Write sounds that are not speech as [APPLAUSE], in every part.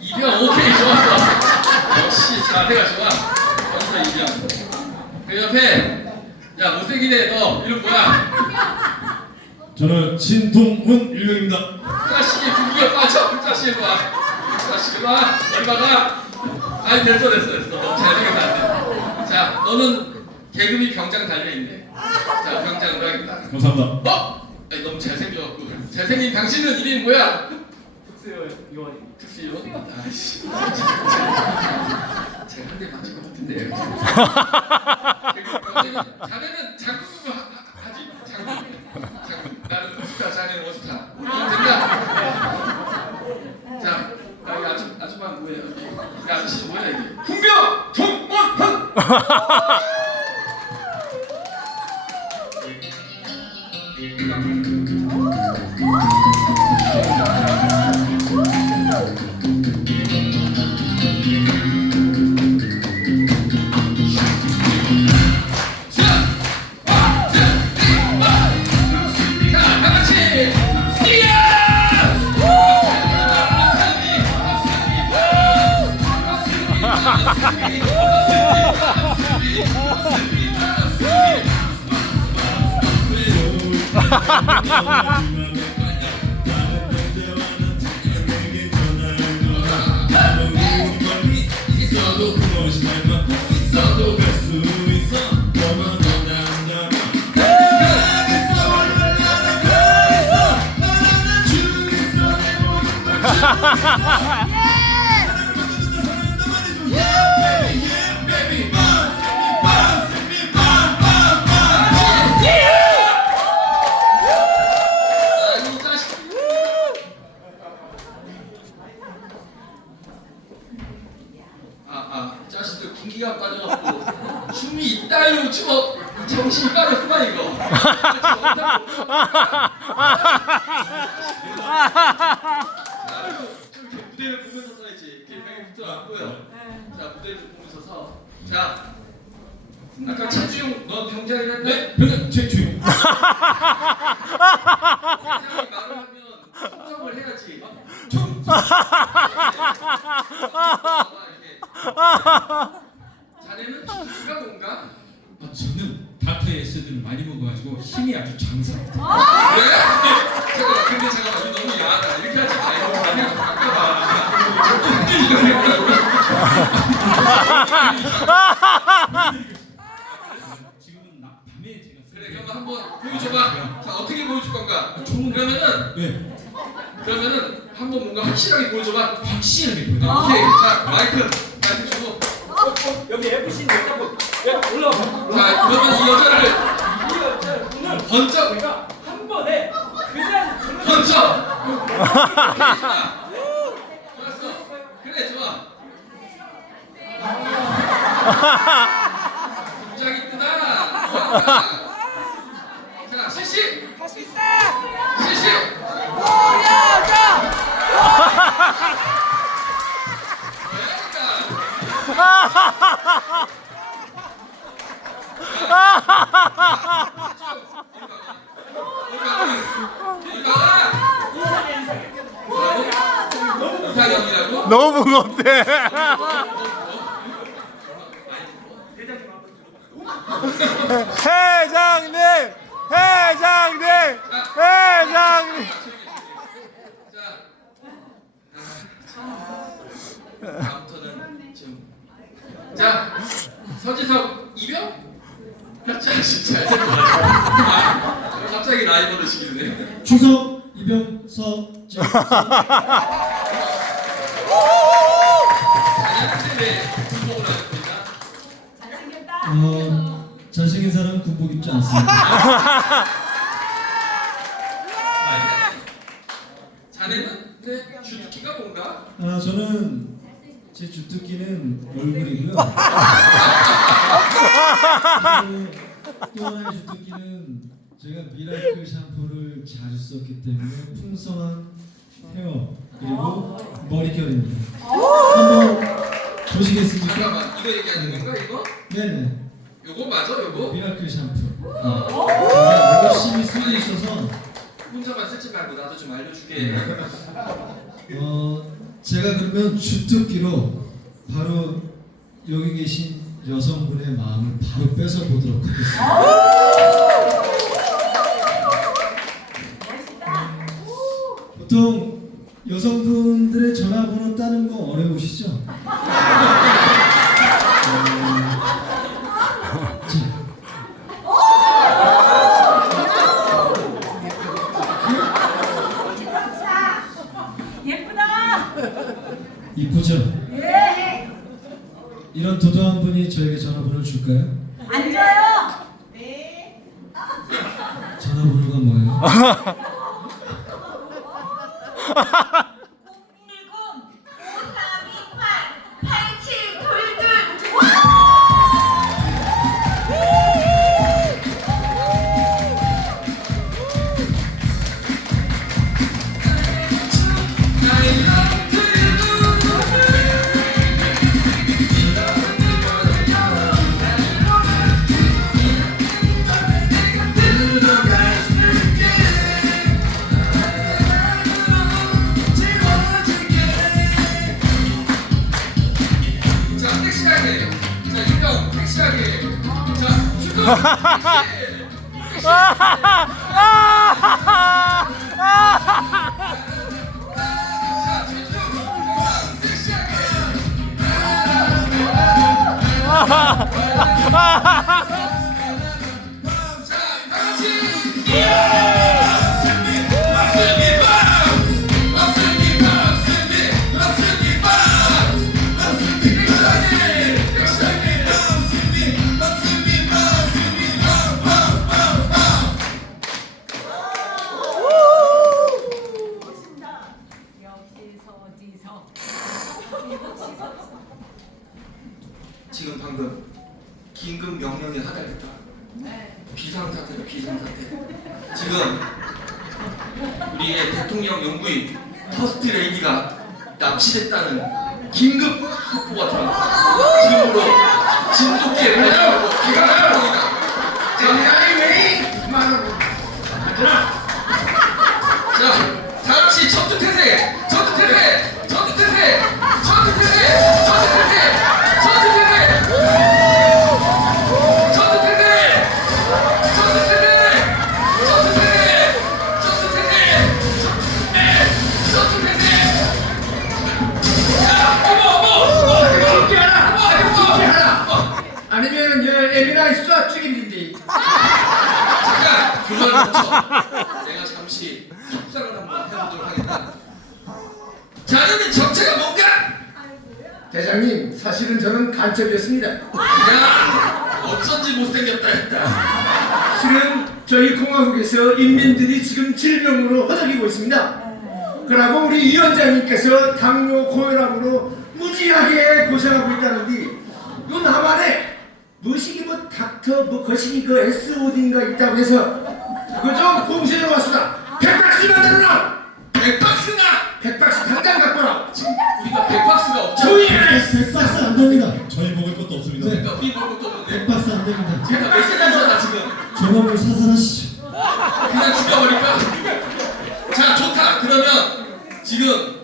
이병 오케이 좋았어. 역시 자세가 좋아. 좋았어 이병. 그 옆에 야 못생긴 애너 이름 뭐야? 저는 신동훈 일병입니다. 그 자식이 분위기가 빠져. 그 자식 일로 와. 그 자식 일로 와. 얼마나? 아니 됐어 됐어 됐어. 너무 잘생겼다. 자 너는 개그비 병장 달려있네. 자 병장으로 하겠다. 감사합니다. 어? 아니, 너무 잘생겨갖고 잘생긴 당신은 이름이 뭐야? 요원입니다. 특수요? 아이씨 제가 한대 맞을 것 같은데 [LAUGHS] 자네는 장군으로 하, 하- 하지? 장군 장군. 나는 포스타 자네는 워스타. 된다 자 아, 이 아줌, 아줌마 뭐예요? 이 아저씨 뭐야 이게 자, 다 같이 아, 아, 자식들 군기가 빠져갖고 춤이 있다요 추워 정신이 빠졌구만 이거. 좀 무대를 보면서 써야지. 이렇게 벽에 붙어 앉고요. 자, 무대를 보면서 서. 자, 아까 차주용 너 병장이랬네? 네, 병장 최주용. 병장이 말을 하면 충성을 해야지. 총. 자네는 주가 뭔가? 아, 저는 다트에스를 많이 먹어가지고 힘이 아주 장사합니다. [LAUGHS] 그래? 잠깐만 근데 잠깐만 이거 너무 야하다 이렇게 하지 말고 지금은 나- 밤에 제가 쓰는 그래 그럼 한번 보여줘봐 자 어떻게 보여줄 건가? 그러면은 네, 그러면은 한번 뭔가 확실하게 보여줘봐 확실하게 보여요. 오케이 자 마이크 마이크 주고 여기 FC 여자분 여기 올라와. 자 그러면 이 여자를 이 여자분은 번쩍 우리가 한 번에 그냥. 번쩍 [LAUGHS] 오케이, 좋아 좋았어 그래 좋아 동작이 뜨다 좋았다. 자 실시 할 수 있다! 실시 보여줘! 이상형이라고? 너무 무겁대. 회장님, 회장님, 회장님. 자, 다음부터는 좀. 자, 서지석 이병? 자, 진짜 잘 아, 갑자기 라이벌을 시키네. 추석 이병 서 지. 자네한테 왜 군복을 하는 겁니까? 어, 잘생 긴 사람은 군복 입지 않습니다. [LAUGHS] 자네는 네, 주특기가 뭔가? 아, 저는 제 주특기는 얼굴이고요. 그리고 [LAUGHS] 또 하나의 주특기는 제가 미라클 샴푸를 자주 썼기 때문에 풍성한 헤어 그리고 머릿결입니다. 한번 보시겠습니까? 잠깐만, 이거 얘기하는 건가 이거? 네네. 요거 맞아, 요거? 미라클 샴푸. 제가 열심히 쓰고 있어서 혼자만 쓰지 말고 나도 좀 알려줄게. 어, 제가 그러면 주특기로 바로 여기 계신 여성분의 마음을 바로 뺏어 보도록 하겠습니다. 보통 여성분들의 전화번호 따는 거 어려우시죠? [LAUGHS] 그루가 뭐예요? [LAUGHS] 아! 긴급 명령이 하달했다. 비상사태다 비상사태. 지금 우리의 대통령 연구인 퍼스트 레이디가 납치됐다는 긴급 속보가 들어왔다. 지금으로 진돗개 배달하고 있다. 자, 다 같이 전 대장님 사실은 저는 간첩이었습니다. 야, 어쩐지 못생겼다 했다. 실은 저희 공화국에서 인민들이 지금 질병으로 허덕이고 있습니다. 그러고 우리 위원장님께서 당뇨 고혈압으로 무지하게 고생하고 있다는데 요 남한에 무식이 뭐 닥터 뭐 거시기 그 SOD인가 있다고 해서 그거 좀 공수해 왔습니다. 백박스 만들어라. 백박스나! 백박스 당장 갖고 라 지금 우리가 백박스가 해. 백박스 안 됩니다. 저희 먹을 것도 없습니다. 네, 우리 먹을 것도 없는데 백박스 안 됩니다. 제가 메시지잖아 지금 종업을 사살하시죠. 그냥 죽여버릴까? 자 좋다 그러면 지금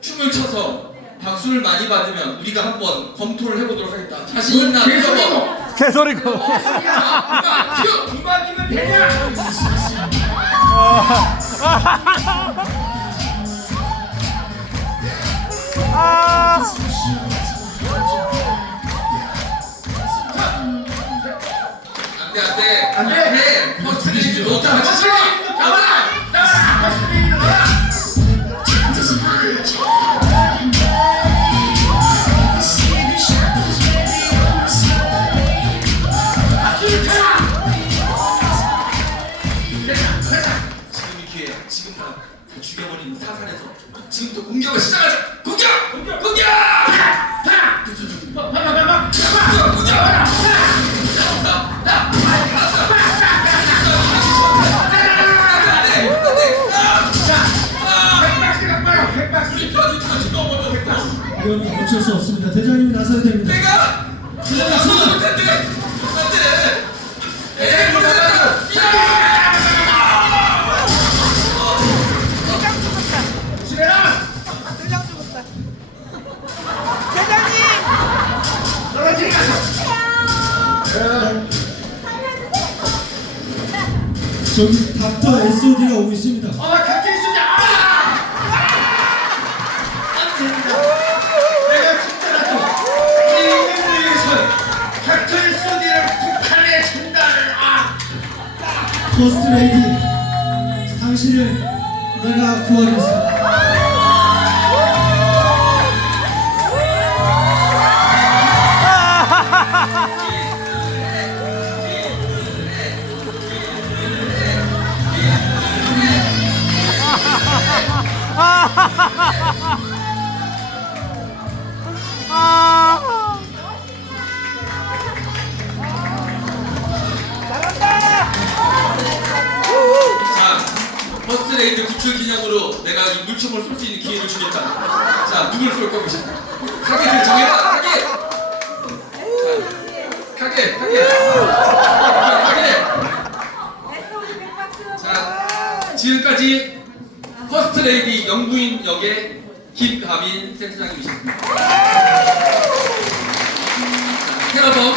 춤을 춰서 박수를 많이 받으면 우리가 한번 검토를 해보도록 하겠다 자신 있나 개소리고 개소리고. 큐! 이만이면 되냐? [LAUGHS] 안돼 안돼 안돼 안돼 포스트 리시죠. 자, 맞춰. 잡아라. 저기 닥터 SOD가 오고 있습니다. 어, 갑자기 쏘냐! 아! 안 됩니다. 내가 진짜라도 이 인민을 위해서 닥터의 소디를 북한에 전달을 아! 퍼스트 레이디, 당신을 내가 구하겠습니다. 물총을 쏠 수 있는 기회를 주겠다. 자, 누굴 쏠 싶어? 타겟을 정해라. 타겟, 타겟. 타겟. SOD 백박수. 자, 지금까지 퍼스트 레이디 영부인 역의 김가빈 센터장님이셨습니다. 자, 테러범